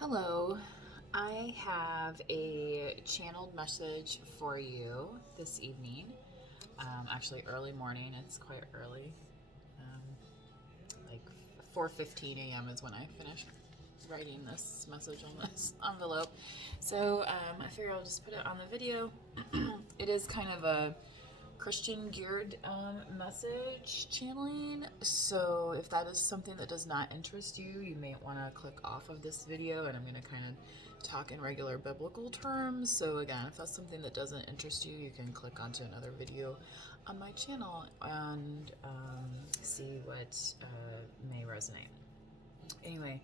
Hello, I have a channeled message for you this evening. Actually, early morning. It's quite early. Um, like 4:15 a.m. is when I finished writing this message on this envelope. So I figure I'll just put it on the video. It is kind of a Christian geared message channeling. So if that is something that does not interest you, you may want to click off of this video, and I'm going to kind of talk in regular biblical terms. So again, if that's something that doesn't interest you, you can click onto another video on my channel and see what may resonate. Anyway,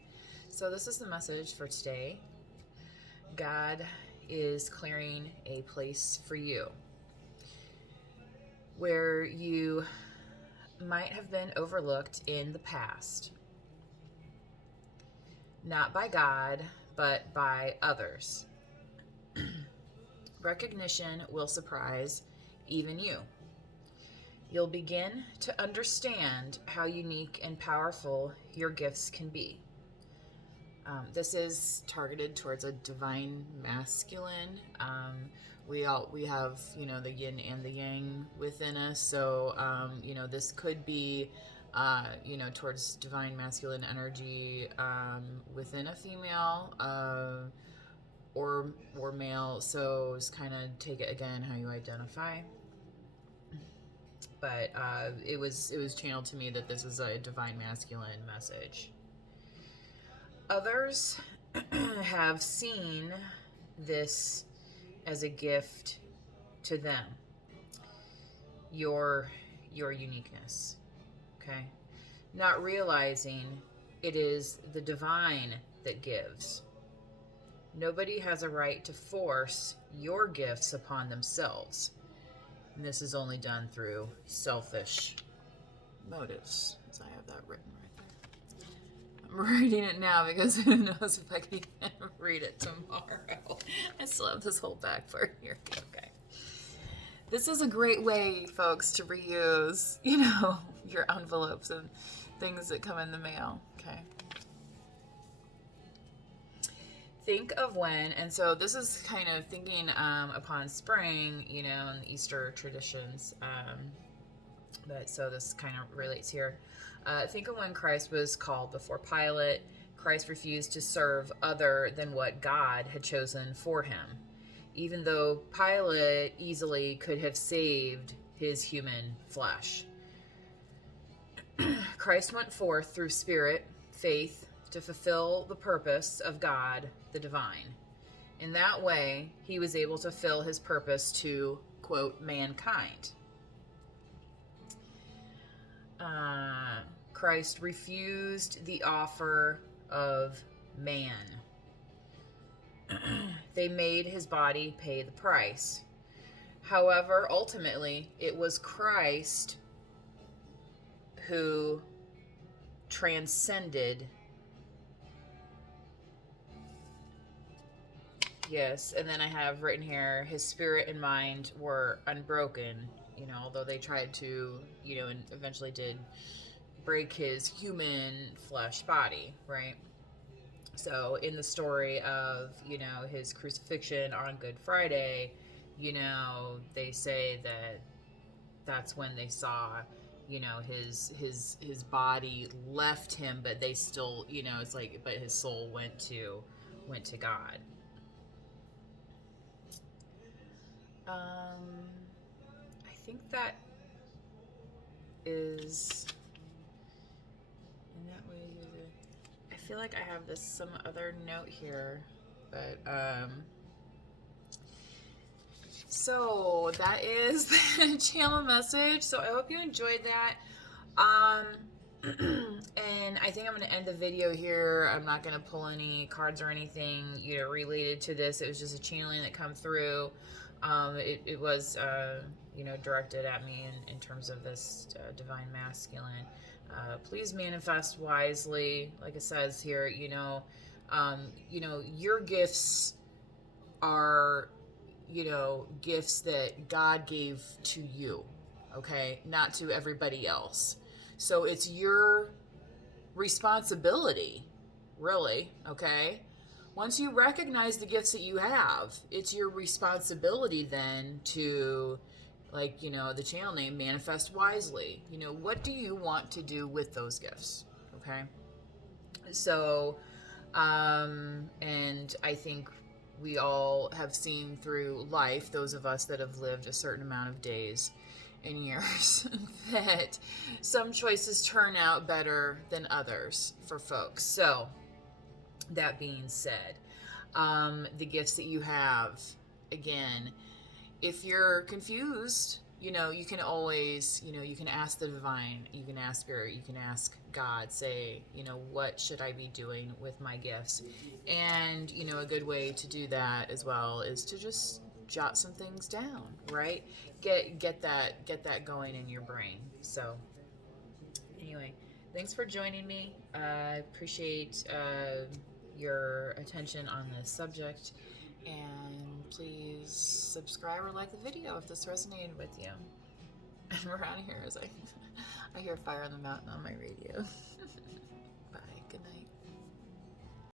so this is the message for today. God is clearing a place for you where you might have been overlooked in the past. Not by God, but by others. Recognition will surprise even you. You'll begin to understand how unique and powerful your gifts can be. This is targeted towards a divine masculine. We have the yin and the yang within us. So this could be towards divine masculine energy within a female or male. So just kind of take it again how you identify. But it was channeled to me that this is a divine masculine message. Others have seen this as a gift to them, your uniqueness, okay? Not realizing it is the divine that gives. Nobody has a right to force your gifts upon themselves. And this is only done through selfish motives, as I have that written right there. I'm writing it now because who knows if I can even read it tomorrow. I still have this whole back part here. Okay. This is a great way, folks, to reuse, your envelopes and things that come in the mail. Okay. Think of when, and so this is kind of thinking upon spring, and the Easter traditions. But so this kind of relates here. Think of when Christ was called before Pilate. Christ refused to serve other than what God had chosen for him, even though Pilate easily could have saved his human flesh. Christ went forth through spirit, faith, to fulfill the purpose of God, the divine. In that way, he was able to fill his purpose to, quote, mankind. Christ refused the offer of man. They made his body pay the price. However, ultimately, it was Christ who transcended. Yes, and then I have written here, his spirit and mind were unbroken, although they tried to, and eventually did break his human flesh body, right? So in the story of, his crucifixion on Good Friday, they say that that's when they saw, his body left him, but they still, it's like, but his soul went to God. I think that is, in that way, I feel like I have some other note here, but, so that is the channel message. So I hope you enjoyed that. And I think I'm going to end the video here. I'm not going to pull any cards or anything, related to this. It was just a channeling that come through. It was, directed at me in terms of this divine masculine. Please manifest wisely, like it says here. Your gifts are, gifts that God gave to you, okay, not to everybody else. So it's your responsibility, really, okay, once you recognize the gifts that you have, it's your responsibility then to, like, you know, the channel name, manifest wisely. You know, what do you want to do with those gifts? Okay. So, and I think we all have seen through life, those of us that have lived a certain amount of days and years, that some choices turn out better than others for folks. So, that being said, the gifts that you have, again, if you're confused, you know, you can always, you know, you can ask the divine, you can ask Spirit, you can ask God, say, you know, what should I be doing with my gifts? And, you know, a good way to do that as well is to just jot some things down, right? Get that going in your brain. So anyway, thanks for joining me. I appreciate your attention on this subject, and please subscribe or like the video if this resonated with you. And around here, as I hear Fire on the Mountain on my radio. Bye. Good night.